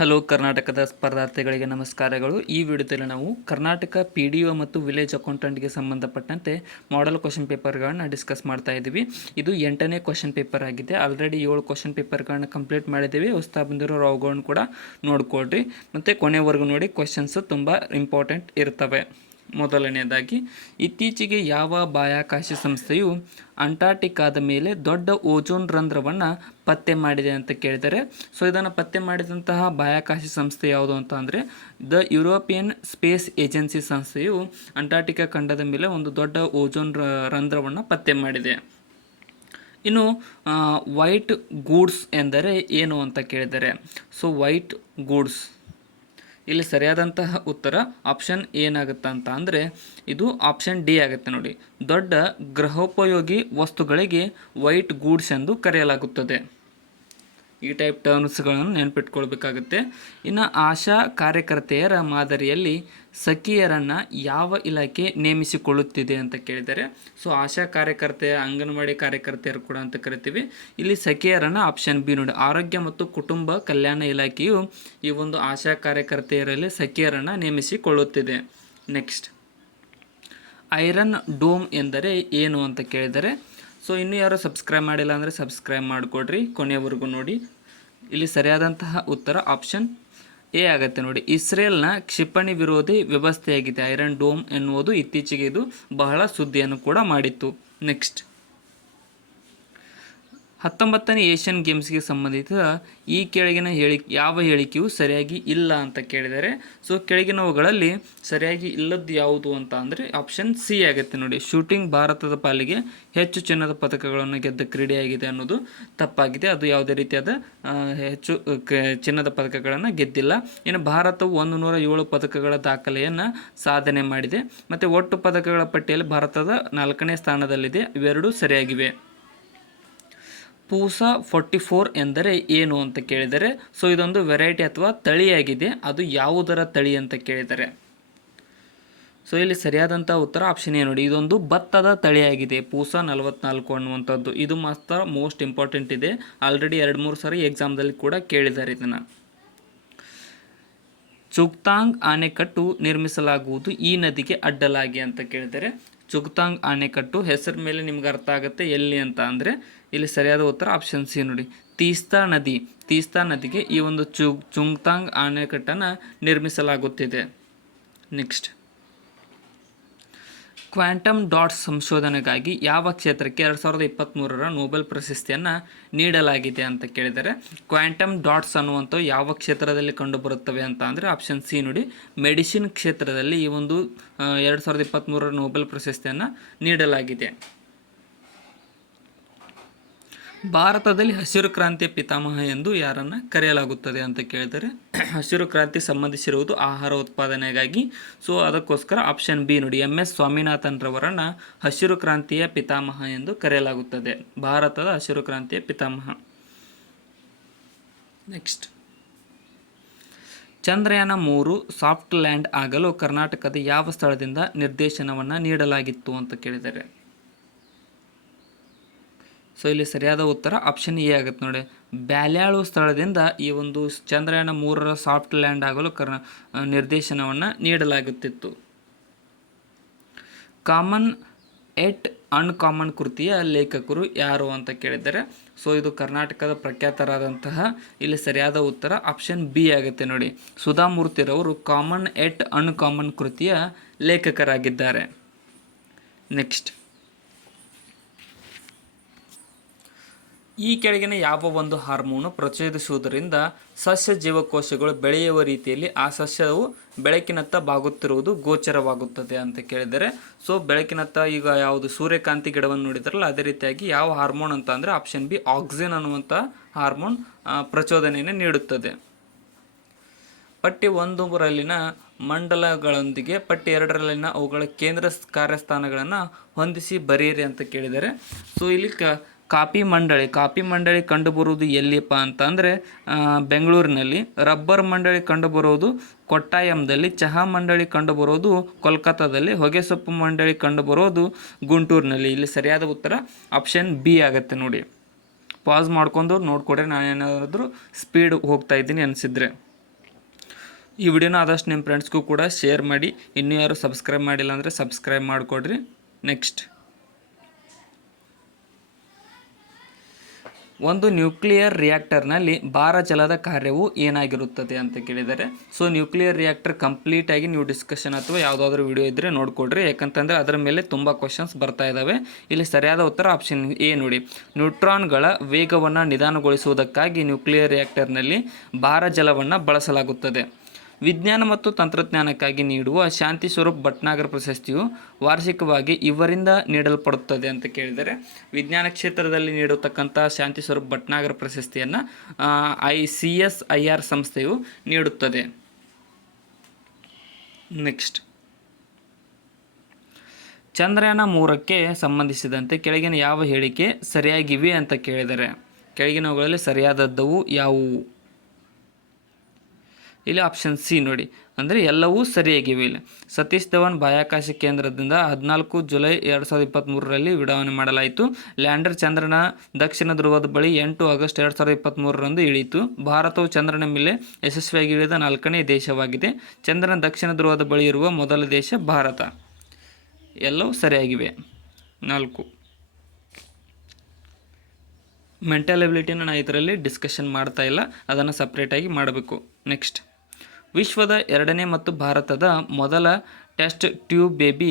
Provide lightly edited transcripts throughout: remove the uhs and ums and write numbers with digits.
Hello ಕರ್ನಾಟಕದ ಸ್ಪರ್ಧಾರ್ಥಿಗಳಿಗೆ ನಮಸ್ಕಾರಗಳು. ಈ ವಿಡಿಯೋದಲ್ಲಿ ನಾವು ಕರ್ನಾಟಕ PDO ಮತ್ತು ವಿಲೇಜ್ ಅಕೌಂಟೆಂಟ್ಗೆ ಸಂಬಂಧಪಟ್ಟಂತೆ ಮಾಡೆಲ್ ಕ್ವಶನ್ ಪೇಪರ್ಗಳನ್ನ ಡಿಸ್ಕಸ್ ಮಾಡ್ತಾ ಇದ್ದೀವಿ. ಇದು 8ನೇ ಕ್ವಶನ್ ಪೇಪರ್ ಆಗಿದೆ. ಆಲ್ರೆಡಿ 7 ಕ್ವಶನ್ ಪೇಪರ್ಗಳನ್ನ ಕಂಪ್ಲೀಟ್ ಮಾಡಿದ್ದೀವಿ. ಹೊಸ್ತಾ ಬಂದಿರೋ ಅವುಗಳನ್ನು ಕೂಡ ನೋಡ್ಕೊಳ್ರಿ ಮತ್ತು ಕೊನೆವರೆಗೂ ನೋಡಿ. ಕ್ವಶನ್ಸ್ ತುಂಬ ಇಂಪಾರ್ಟೆಂಟ್ ಇರ್ತವೆ. ಮೊದಲನೆಯದಾಗಿ, ಇತ್ತೀಚೆಗೆ ಯಾವ ಬಾಹ್ಯಾಕಾಶ ಸಂಸ್ಥೆಯು ಅಂಟಾರ್ಟಿಕಾದ ಮೇಲೆ ದೊಡ್ಡ ಓಜೋನ್ ರಂಧ್ರವನ್ನು ಪತ್ತೆ ಮಾಡಿದೆ ಅಂತ ಕೇಳಿದರೆ, ಸೊ ಇದನ್ನು ಪತ್ತೆ ಮಾಡಿದಂತಹ ಬಾಹ್ಯಾಕಾಶ ಸಂಸ್ಥೆ ಯಾವುದು ಅಂತ ಅಂದರೆ ದ ಯುರೋಪಿಯನ್ ಸ್ಪೇಸ್ ಏಜೆನ್ಸಿ ಸಂಸ್ಥೆಯು ಅಂಟಾರ್ಟಿಕಾ ಖಂಡದ ಮೇಲೆ ಒಂದು ದೊಡ್ಡ ಓಜೋನ್ ರಂಧ್ರವನ್ನು ಪತ್ತೆ ಮಾಡಿದೆ. ಇನ್ನು ವೈಟ್ ಗೂಡ್ಸ್ ಎಂದರೆ ಏನು ಅಂತ ಕೇಳಿದರೆ, ಸೊ ವೈಟ್ ಗೂಡ್ಸ್ ಇಲ್ಲಿ ಸರಿಯಾದಂತಹ ಉತ್ತರ ಆಪ್ಷನ್ ಏನಾಗುತ್ತೆ ಅಂತ ಅಂದರೆ ಇದು ಆಪ್ಷನ್ ಡಿ ಆಗುತ್ತೆ ನೋಡಿ. ದೊಡ್ಡ ಗೃಹೋಪಯೋಗಿ ವಸ್ತುಗಳಿಗೆ ವೈಟ್ ಗೂಡ್ಸ್ ಎಂದು ಕರೆಯಲಾಗುತ್ತದೆ. ಈ ಟೈಪ್ ಟರ್ಮ್ಸ್ಗಳನ್ನು ನೆನಪಿಟ್ಕೊಳ್ಬೇಕಾಗುತ್ತೆ. ಇನ್ನು ಆಶಾ ಕಾರ್ಯಕರ್ತೆಯರ ಮಾದರಿಯಲ್ಲಿ ಸಖಿಯರನ್ನು ಯಾವ ಇಲಾಖೆ ನೇಮಿಸಿಕೊಳ್ಳುತ್ತಿದೆ ಅಂತ ಕೇಳಿದರೆ, ಸೊ ಆಶಾ ಕಾರ್ಯಕರ್ತೆಯ ಅಂಗನವಾಡಿ ಕಾರ್ಯಕರ್ತೆಯರು ಕೂಡ ಅಂತ ಕರಿತೀವಿ. ಇಲ್ಲಿ ಸಖಿಯರನ್ನು ಆಪ್ಷನ್ ಬಿ ನೋಡಿ, ಆರೋಗ್ಯ ಮತ್ತು ಕುಟುಂಬ ಕಲ್ಯಾಣ ಇಲಾಖೆಯು ಈ ಒಂದು ಆಶಾ ಕಾರ್ಯಕರ್ತೆಯರಲ್ಲಿ ಸಖಿಯರನ್ನು ನೇಮಿಸಿಕೊಳ್ಳುತ್ತಿದೆ. ನೆಕ್ಸ್ಟ್, ಐರನ್ ಡೋಮ್ ಎಂದರೆ ಏನು ಅಂತ ಕೇಳಿದರೆ, ಸೊ ಇನ್ನೂ ಯಾರು ಸಬ್ಸ್ಕ್ರೈಬ್ ಮಾಡಿಲ್ಲ ಅಂದರೆ ಸಬ್ಸ್ಕ್ರೈಬ್ ಮಾಡಿಕೊಡ್ರಿ, ಕೊನೆಯವರೆಗೂ ನೋಡಿ. ಇಲ್ಲಿ ಸರಿಯಾದಂತಹ ಉತ್ತರ ಆಪ್ಷನ್ ಎ ಆಗುತ್ತೆ ನೋಡಿ. ಇಸ್ರೇಲ್ನ ಕ್ಷಿಪಣಿ ವಿರೋಧಿ ವ್ಯವಸ್ಥೆಯಾಗಿದೆ ಐರನ್ ಡೋಮ್ ಎನ್ನುವುದು. ಇತ್ತೀಚೆಗೆ ಇದು ಬಹಳ ಸುದ್ದಿಯನ್ನು ಕೂಡ ಮಾಡಿತ್ತು. ನೆಕ್ಸ್ಟ್, 19ನೇ ಏಷ್ಯನ್ ಗೇಮ್ಸ್ಗೆ ಸಂಬಂಧಿಸಿದ ಈ ಕೆಳಗಿನ ಯಾವ ಹೇಳಿಕೆಯು ಸರಿಯಾಗಿ ಇಲ್ಲ ಅಂತ ಕೇಳಿದರೆ, ಸೊ ಕೆಳಗಿನವುಗಳಲ್ಲಿ ಸರಿಯಾಗಿ ಇಲ್ಲದ್ದು ಯಾವುದು ಅಂತ ಅಂದರೆ ಆಪ್ಷನ್ ಸಿ ಆಗುತ್ತೆ ನೋಡಿ. ಶೂಟಿಂಗ್ ಭಾರತದ ಪಾಲಿಗೆ ಹೆಚ್ಚು ಚಿನ್ನದ ಪದಕಗಳನ್ನು ಗೆದ್ದ ಕ್ರೀಡೆಯಾಗಿದೆ ಅನ್ನೋದು ತಪ್ಪಾಗಿದೆ. ಅದು ಯಾವುದೇ ರೀತಿಯಾದ ಹೆಚ್ಚು ಚಿನ್ನದ ಪದಕಗಳನ್ನು ಗೆದ್ದಿಲ್ಲ. ಇನ್ನು ಭಾರತವು 107 ಪದಕಗಳ ದಾಖಲೆಯನ್ನು ಸಾಧನೆ ಮಾಡಿದೆ ಮತ್ತು ಒಟ್ಟು ಪದಕಗಳ ಪಟ್ಟಿಯಲ್ಲಿ ಭಾರತದ 4ನೇ ಸ್ಥಾನದಲ್ಲಿದೆ. ಇವೆರಡೂ ಸರಿಯಾಗಿವೆ. ಪೂಸಾ 44 ಎಂದರೆ ಏನು ಅಂತ ಕೇಳಿದರೆ, ಸೊ ಇದೊಂದು ವೆರೈಟಿ ಅಥವಾ ತಳಿಯಾಗಿದೆ. ಅದು ಯಾವುದರ ತಳಿ ಅಂತ ಕೇಳಿದರೆ, ಸೊ ಇಲ್ಲಿ ಸರಿಯಾದಂಥ ಉತ್ತರ ಆಪ್ಷನ್ ಎ ನೋಡಿ. ಇದೊಂದು ಭತ್ತದ ತಳಿಯಾಗಿದೆ ಪೂಸಾ 44 ಅನ್ನುವಂಥದ್ದು. ಇದು ಮಾತ್ರ ಮೋಸ್ಟ್ ಇಂಪಾರ್ಟೆಂಟ್ ಇದೆ. ಆಲ್ರೆಡಿ 2-3 ಸಾರಿ ಎಕ್ಸಾಮ್ದಲ್ಲಿ ಕೂಡ ಕೇಳಿದ್ದಾರೆ ಇದನ್ನು. ಚುಗ್ತಾಂಗ್ ಅಣೆಕಟ್ಟು ನಿರ್ಮಿಸಲಾಗುವುದು ಈ ನದಿಗೆ ಅಡ್ಡಲಾಗಿ ಅಂತ ಕೇಳಿದರೆ, ಚುಗ್ತಾಂಗ್ ಅಣೆಕಟ್ಟು ಹೆಸರು ಮೇಲೆ ನಿಮ್ಗೆ ಅರ್ಥ ಆಗುತ್ತೆ ಎಲ್ಲಿ ಅಂತ ಅಂದರೆ ಇಲ್ಲಿ ಸರಿಯಾದ ಉತ್ತರ ಆಪ್ಷನ್ ಸಿ ನೋಡಿ. ತೀಸ್ತಾ ನದಿಗೆ ಈ ಒಂದು ಚುಗ್ತಾಂಗ್ ಅಣೆಕಟ್ಟನ್ನು ನಿರ್ಮಿಸಲಾಗುತ್ತಿದೆ. ನೆಕ್ಸ್ಟ್, ಕ್ವಾಂಟಮ್ ಡಾಟ್ಸ್ ಸಂಶೋಧನೆಗಾಗಿ ಯಾವ ಕ್ಷೇತ್ರಕ್ಕೆ 2023ರ ನೊಬೆಲ್ ಪ್ರಶಸ್ತಿಯನ್ನು ನೀಡಲಾಗಿದೆ ಅಂತ ಕೇಳಿದರೆ, ಕ್ವಾಂಟಮ್ ಡಾಟ್ಸ್ ಅನ್ನುವಂಥವು ಯಾವ ಕ್ಷೇತ್ರದಲ್ಲಿ ಕಂಡುಬರುತ್ತವೆ ಅಂತ ಅಂದರೆ ಆಪ್ಷನ್ ಸಿ ನೋಡಿ. ಮೆಡಿಸಿನ್ ಕ್ಷೇತ್ರದಲ್ಲಿ ಈ ಒಂದು 2023ರ ನೊಬೆಲ್ ಪ್ರಶಸ್ತಿಯನ್ನು ನೀಡಲಾಗಿದೆ. ಭಾರತದಲ್ಲಿ ಹಸಿರು ಕ್ರಾಂತಿಯ ಪಿತಾಮಹ ಎಂದು ಯಾರನ್ನು ಕರೆಯಲಾಗುತ್ತದೆ ಅಂತ ಕೇಳಿದರೆ, ಹಸಿರು ಕ್ರಾಂತಿ ಸಂಬಂಧಿಸಿರುವುದು ಆಹಾರ ಉತ್ಪಾದನೆಗಾಗಿ. ಸೊ ಅದಕ್ಕೋಸ್ಕರ ಆಪ್ಷನ್ ಬಿ ನೋಡಿ, MS ಸ್ವಾಮಿನಾಥನ್ ರವರನ್ನು ಹಸಿರು ಕ್ರಾಂತಿಯ ಪಿತಾಮಹ ಎಂದು ಕರೆಯಲಾಗುತ್ತದೆ. ಭಾರತದ ಹಸಿರು ಕ್ರಾಂತಿಯ ಪಿತಾಮಹ. ನೆಕ್ಸ್ಟ್, ಚಂದ್ರಯಾನ 3 ಸಾಫ್ಟ್ ಲ್ಯಾಂಡ್ ಆಗಲು ಕರ್ನಾಟಕದ ಯಾವ ಸ್ಥಳದಿಂದ ನಿರ್ದೇಶನವನ್ನು ನೀಡಲಾಗಿತ್ತು ಅಂತ ಕೇಳಿದರೆ, ಸೊ ಇಲ್ಲಿ ಸರಿಯಾದ ಉತ್ತರ ಆಪ್ಷನ್ ಎ ಆಗುತ್ತೆ ನೋಡಿ. ಬ್ಯಾಲ್ಯಾಳು ಸ್ಥಳದಿಂದ ಈ ಒಂದು ಚಂದ್ರಯಾನ 3ರ ಸಾಫ್ಟ್ ಲ್ಯಾಂಡ್ ಆಗಲು ನಿರ್ದೇಶನವನ್ನು ನೀಡಲಾಗುತ್ತಿತ್ತು. ಕಾಮನ್ ಎಟ್ ಅನ್ಕಾಮನ್ ಕೃತಿಯ ಲೇಖಕರು ಯಾರು ಅಂತ ಕೇಳಿದರೆ, ಸೊ ಇದು ಕರ್ನಾಟಕದ ಪ್ರಖ್ಯಾತರಾದಂತಹ, ಇಲ್ಲಿ ಸರಿಯಾದ ಉತ್ತರ ಆಪ್ಷನ್ ಬಿ ಆಗುತ್ತೆ ನೋಡಿ. ಸುಧಾಮೂರ್ತಿರವರು ಕಾಮನ್ ಎಟ್ ಅನ್ಕಾಮನ್ ಕೃತಿಯ ಲೇಖಕರಾಗಿದ್ದಾರೆ. ನೆಕ್ಸ್ಟ್, ಈ ಕೆಳಗಿನ ಯಾವ ಒಂದು ಹಾರ್ಮೋನು ಪ್ರಚೋದಿಸುವುದರಿಂದ ಸಸ್ಯ ಜೀವಕೋಶಗಳು ಬೆಳೆಯುವ ರೀತಿಯಲ್ಲಿ ಆ ಸಸ್ಯವು ಬೆಳಕಿನತ್ತ ಬಾಗುತ್ತಿರುವುದು ಗೋಚರವಾಗುತ್ತದೆ ಅಂತ ಕೇಳಿದರೆ, ಸೊ ಬೆಳಕಿನತ್ತ ಈಗ ಯಾವುದು ಸೂರ್ಯಕಾಂತಿ ಗಿಡವನ್ನು ನೋಡಿದ್ರಲ್ಲ ಅದೇ ರೀತಿಯಾಗಿ ಯಾವ ಹಾರ್ಮೋನ್ ಅಂತ ಅಂದರೆ ಆಪ್ಷನ್ ಬಿ ಆಕ್ಸಿನ್ ಅನ್ನುವಂಥ ಹಾರ್ಮೋನ್ ಪ್ರಚೋದನೆಯನ್ನು ನೀಡುತ್ತದೆ. ಪಟ್ಟಿ 1ರಲ್ಲಿನ ಮಂಡಲಗಳೊಂದಿಗೆ ಪಟ್ಟಿ 2ರಲ್ಲಿನ ಅವುಗಳ ಕೇಂದ್ರ ಕಾರ್ಯಸ್ಥಾನಗಳನ್ನು ಹೊಂದಿಸಿ ಬರೆಯಿರಿ ಅಂತ ಕೇಳಿದರೆ, ಸೊ ಇಲ್ಲಿ ಕಾಫಿ ಮಂಡಳಿ ಕಂಡುಬರುವುದು ಎಲ್ಲಿಪ್ಪ ಅಂತ ಅಂದರೆ ಬೆಂಗಳೂರಿನಲ್ಲಿ. ರಬ್ಬರ್ ಮಂಡಳಿ ಕಂಡುಬರುವುದು ಕೊಟ್ಟಾಯಂದಲ್ಲಿ. ಚಹಾ ಮಂಡಳಿ ಕಂಡುಬರೋದು ಕೋಲ್ಕತ್ತಾದಲ್ಲಿ. ಹೊಗೆಸೊಪ್ಪು ಮಂಡಳಿ ಕಂಡುಬರೋದು ಗುಂಟೂರಿನಲ್ಲಿ. ಇಲ್ಲಿ ಸರಿಯಾದ ಉತ್ತರ ಆಪ್ಷನ್ ಬಿ ಆಗುತ್ತೆ ನೋಡಿ. ಪಾಸ್ ಮಾಡ್ಕೊಂಡು ನೋಡ್ಕೊಡ್ರಿ, ನಾನು ಏನಾದರೂ ಸ್ಪೀಡ್ ಹೋಗ್ತಾ ಇದ್ದೀನಿ ಅನಿಸಿದ್ರೆ. ಈ ವಿಡಿಯೋನ ಆದಷ್ಟು ನಿಮ್ಮ ಫ್ರೆಂಡ್ಸ್ಗೂ ಕೂಡ ಶೇರ್ ಮಾಡಿ. ಇನ್ನೂ ಯಾರು ಸಬ್ಸ್ಕ್ರೈಬ್ ಮಾಡಿಲ್ಲ ಅಂದರೆ ಸಬ್ಸ್ಕ್ರೈಬ್ ಮಾಡಿಕೊಡ್ರಿ. ನೆಕ್ಸ್ಟ್, ಒಂದು ನ್ಯೂಕ್ಲಿಯರ್ ರಿಯಾಕ್ಟರ್ನಲ್ಲಿ ಭಾರ ಜಲದ ಕಾರ್ಯವು ಏನಾಗಿರುತ್ತದೆ ಅಂತ ಕೇಳಿದ್ದಾರೆ. ಸೊ ನ್ಯೂಕ್ಲಿಯರ್ ರಿಯಾಕ್ಟರ್ ಕಂಪ್ಲೀಟಾಗಿ ನೀವು ಡಿಸ್ಕಷನ್ ಅಥವಾ ಯಾವುದಾದ್ರೂ ವಿಡಿಯೋ ಇದ್ದರೆ ನೋಡಿಕೊಡ್ರಿ, ಯಾಕಂತಂದರೆ ಅದರ ಮೇಲೆ ತುಂಬ ಕ್ವಶನ್ಸ್ ಬರ್ತಾ ಇದ್ದಾವೆ. ಇಲ್ಲಿ ಸರಿಯಾದ ಉತ್ತರ ಆಪ್ಷನ್ ಎ ನೋಡಿ. ನ್ಯೂಟ್ರಾನ್ಗಳ ವೇಗವನ್ನು ನಿಧಾನಗೊಳಿಸುವುದಕ್ಕಾಗಿ ನ್ಯೂಕ್ಲಿಯರ್ ರಿಯಾಕ್ಟರ್ನಲ್ಲಿ ಭಾರ ಜಲವನ್ನು ಬಳಸಲಾಗುತ್ತದೆ. ವಿಜ್ಞಾನ ಮತ್ತು ತಂತ್ರಜ್ಞಾನಕ್ಕಾಗಿ ನೀಡುವ ಶಾಂತಿ ಸ್ವರೂಪ್ ಭಟ್ನಾಗರ್ ಪ್ರಶಸ್ತಿಯು ವಾರ್ಷಿಕವಾಗಿ ಇವರಿಂದ ನೀಡಲ್ಪಡುತ್ತದೆ ಅಂತ ಕೇಳಿದರೆ, ವಿಜ್ಞಾನ ಕ್ಷೇತ್ರದಲ್ಲಿ ನೀಡತಕ್ಕಂಥ ಶಾಂತಿ ಸ್ವರೂಪ್ ಭಟ್ನಾಗರ್ ಪ್ರಶಸ್ತಿಯನ್ನು CSIR ಸಂಸ್ಥೆಯು ನೀಡುತ್ತದೆ. ನೆಕ್ಸ್ಟ್, ಚಂದ್ರಯಾನ 3ಕ್ಕೆ ಸಂಬಂಧಿಸಿದಂತೆ ಕೆಳಗಿನ ಯಾವ ಹೇಳಿಕೆ ಸರಿಯಾಗಿವೆ ಅಂತ ಕೇಳಿದರೆ, ಕೆಳಗಿನವುಗಳಲ್ಲಿ ಸರಿಯಾದದ್ದವು ಯಾವುವು? ಇಲ್ಲಿ ಆಪ್ಷನ್ ಸಿ ನೋಡಿ, ಅಂದರೆ ಎಲ್ಲವೂ ಸರಿಯಾಗಿವೆ. ಇಲ್ಲಿ ಸತೀಶ್ ಧವನ್ ಬಾಹ್ಯಾಕಾಶ ಕೇಂದ್ರದಿಂದ 14 ಜುಲೈ 2023ರಲ್ಲಿ ಉಡಾವಣೆ ಮಾಡಲಾಯಿತು. ಲ್ಯಾಂಡರ್ ಚಂದ್ರನ ದಕ್ಷಿಣ ಧ್ರುವದ ಬಳಿ 8 ಆಗಸ್ಟ್ 2023ರಂದು ಇಳಿಯಿತು. ಭಾರತವು ಚಂದ್ರನ ಮೇಲೆ ಯಶಸ್ವಿಯಾಗಿ ಇಳಿದ 4ನೇ ದೇಶವಾಗಿದೆ. ಚಂದ್ರನ ದಕ್ಷಿಣ ಧ್ರುವದ ಬಳಿ ಇರುವ ಮೊದಲ ದೇಶ ಭಾರತ. ಎಲ್ಲವೂ ಸರಿಯಾಗಿವೆ 4. ಮೆಂಟಲ್ ಎಬಿಲಿಟಿನ ನಾನು ಇದರಲ್ಲಿ ಡಿಸ್ಕಷನ್ ಮಾಡ್ತಾ ಇಲ್ಲ, ಅದನ್ನು ಸಪ್ರೇಟಾಗಿ ಮಾಡಬೇಕು. ನೆಕ್ಸ್ಟ್, ವಿಶ್ವದ 2ನೇ ಮತ್ತು ಭಾರತದ ಮೊದಲ ಟೆಸ್ಟ್ ಟ್ಯೂಬ್ ಬೇಬಿ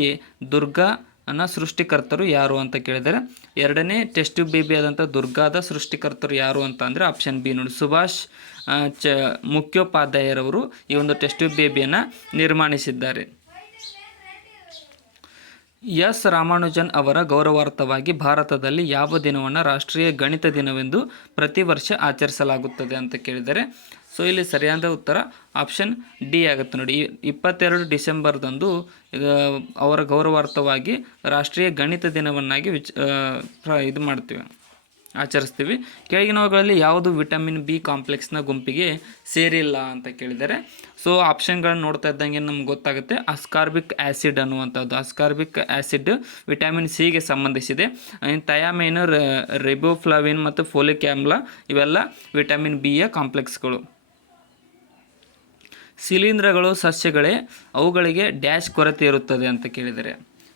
ದುರ್ಗಾನ ಸೃಷ್ಟಿಕರ್ತರು ಯಾರು ಅಂತ ಕೇಳಿದರೆ, 2ನೇ ಟೆಸ್ಟ್ ಟ್ಯೂಬ್ ಬೇಬಿ ಆದಂಥ ದುರ್ಗಾದ ಸೃಷ್ಟಿಕರ್ತರು ಯಾರು ಅಂತ ಅಂದರೆ ಆಪ್ಷನ್ ಬಿ ನೋಡಿ, ಸುಭಾಷ್ ಮುಖ್ಯೋಪಾಧ್ಯಾಯರವರು ಈ ಒಂದು ಟೆಸ್ಟ್ ಟ್ಯೂಬ್ ಬೇಬಿಯನ್ನು ನಿರ್ಮಾಣಿಸಿದ್ದಾರೆ. ಎಸ್ ರಾಮಾನುಜನ್ ಅವರ ಗೌರವಾರ್ಥವಾಗಿ ಭಾರತದಲ್ಲಿ ಯಾವ ದಿನವನ್ನು ರಾಷ್ಟ್ರೀಯ ಗಣಿತ ದಿನವೆಂದು ಪ್ರತಿ ವರ್ಷ ಆಚರಿಸಲಾಗುತ್ತದೆ ಅಂತ ಕೇಳಿದರೆ, ಸೊ ಇಲ್ಲಿ ಸರಿಯಾದ ಉತ್ತರ ಆಪ್ಷನ್ ಡಿ ಆಗುತ್ತೆ ನೋಡಿ. 22 ಡಿಸೆಂಬರ್ದಂದು ಅವರ ಗೌರವಾರ್ಥವಾಗಿ ರಾಷ್ಟ್ರೀಯ ಗಣಿತ ದಿನವನ್ನಾಗಿ ಇದು ಮಾಡ್ತೀವಿ, ಆಚರಿಸ್ತೀವಿ. ಕೆಳಗಿನವುಗಳಲ್ಲಿ ಯಾವುದು ವಿಟಮಿನ್ ಬಿ ಕಾಂಪ್ಲೆಕ್ಸ್ನ ಗುಂಪಿಗೆ ಸೇರಿಲ್ಲ ಅಂತ ಕೇಳಿದರೆ, ಸೊ ಆಪ್ಷನ್ಗಳನ್ನು ನೋಡ್ತಾ ಇದ್ದಂಗೆ ನಮ್ಗೆ ಗೊತ್ತಾಗುತ್ತೆ. ಅಸ್ಕಾರ್ಬಿಕ್ ಆ್ಯಸಿಡ್ ಅನ್ನುವಂಥದ್ದು, ಅಸ್ಕಾರ್ಬಿಕ್ ಆ್ಯಸಿಡ್ ವಿಟಮಿನ್ ಸಿಗೆ ಸಂಬಂಧಿಸಿದೆ. ಥಯಾಮೈನ್, ರಿಬೋಫ್ಲಾವಿನ್ ಮತ್ತು ಫೋಲಿಕ್ ಆಮ್ಲ ಇವೆಲ್ಲ ವಿಟಮಿನ್ ಬಿಯ ಕಾಂಪ್ಲೆಕ್ಸ್ಗಳು. ಶಿಲೀಂಧ್ರಗಳು ಸಸ್ಯಗಳೇ, ಅವುಗಳಿಗೆ ಡ್ಯಾಶ್ ಕೊರತೆ ಇರುತ್ತದೆ ಅಂತ ಕೇಳಿದರೆ,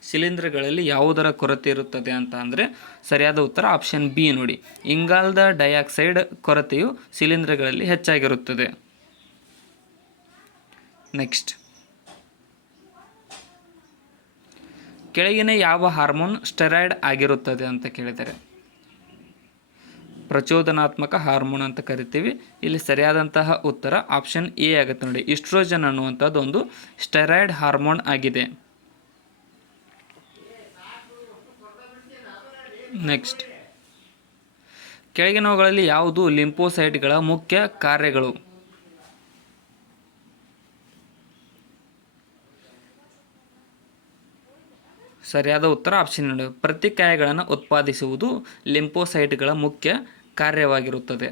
ಶಿಲೀಂಧ್ರಗಳಲ್ಲಿ ಯಾವುದರ ಕೊರತೆ ಇರುತ್ತದೆ ಅಂತ ಅಂದರೆ ಸರಿಯಾದ ಉತ್ತರ ಆಪ್ಷನ್ ಬಿ ನೋಡಿ, ಇಂಗಾಲದ ಡೈಆಕ್ಸೈಡ್ ಕೊರತೆಯು ಶಿಲೀಂಧ್ರಗಳಲ್ಲಿ ಹೆಚ್ಚಾಗಿರುತ್ತದೆ. ನೆಕ್ಸ್ಟ್, ಕೆಳಗಿನ ಯಾವ ಹಾರ್ಮೋನ್ ಸ್ಟೆರಾಯ್ಡ್ ಆಗಿರುತ್ತದೆ ಅಂತ ಕೇಳಿದರೆ, ಪ್ರಚೋದನಾತ್ಮಕ ಹಾರ್ಮೋನ್ ಅಂತ ಕರಿತೀವಿ. ಇಲ್ಲಿ ಸರಿಯಾದಂತಹ ಉತ್ತರ ಆಪ್ಷನ್ ಎ ಆಗುತ್ತೆ ನೋಡಿ, ಈಸ್ಟ್ರೋಜನ್ ಅನ್ನುವಂಥದ್ದು ಒಂದು ಸ್ಟೆರಾಯ್ಡ್ ಹಾರ್ಮೋನ್ ಆಗಿದೆ. ನೆಕ್ಸ್ಟ್, ಕೆಳಗಿನವುಗಳಲ್ಲಿ ಯಾವುದು ಲಿಂಫೋಸೈಟ್ಗಳ ಮುಖ್ಯ ಕಾರ್ಯಗಳು? ಸರಿಯಾದ ಉತ್ತರ ಆಪ್ಷನ್ ನೋಡಿ, ಪ್ರತಿಕಾಯಗಳನ್ನು ಉತ್ಪಾದಿಸುವುದು ಲಿಂಫೋಸೈಟ್ಗಳ ಮುಖ್ಯ ಕಾರ್ಯವಾಗಿರುತ್ತದೆ.